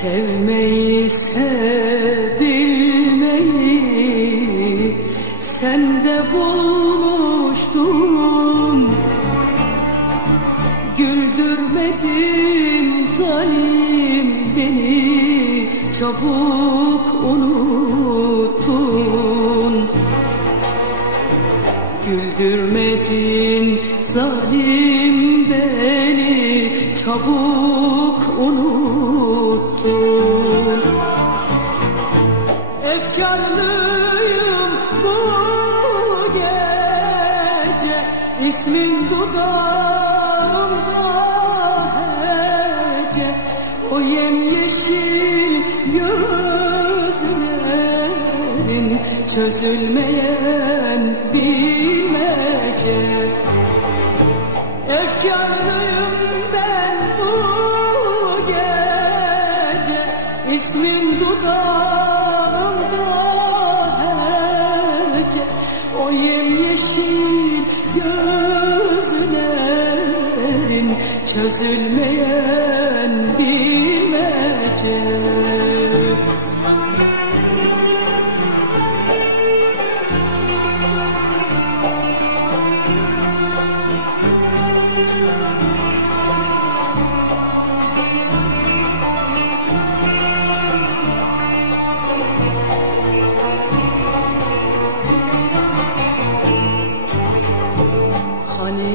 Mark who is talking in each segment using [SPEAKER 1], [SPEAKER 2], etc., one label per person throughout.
[SPEAKER 1] Sevilmeyi sende bulmuştum Güldürmedin zalim beni çabuk unuttun. Güldürmedin zalim beni çabuk ismin dudağımda hece O yemyeşil gözlerin çözülmeyen bilmece. Efkarlıyım ben bu gece ismin dudağımda çözülmeyen bilmece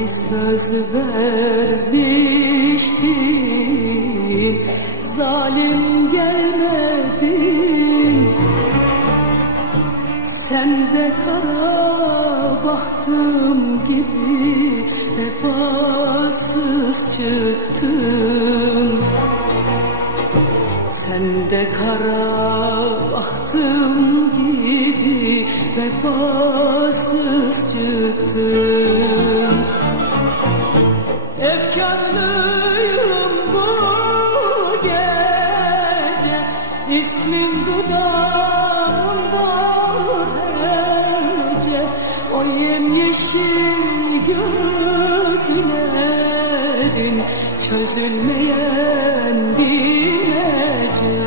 [SPEAKER 1] söz vermiştin. Zalim gelmedin. Sen de kara bahtım gibi Vefasız çıktın. Sen de kara bahtım gibi vefasız çıktın ismin dudağımda hece O yemyeşil gözlerin çözülmeyen bilmece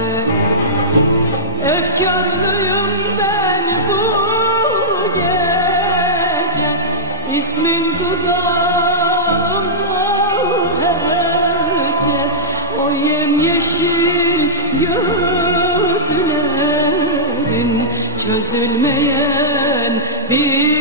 [SPEAKER 1] Efkarlıyım ben bu gece ismin dudağımda hece O yemyeşil gözlerin çözülmeyen bir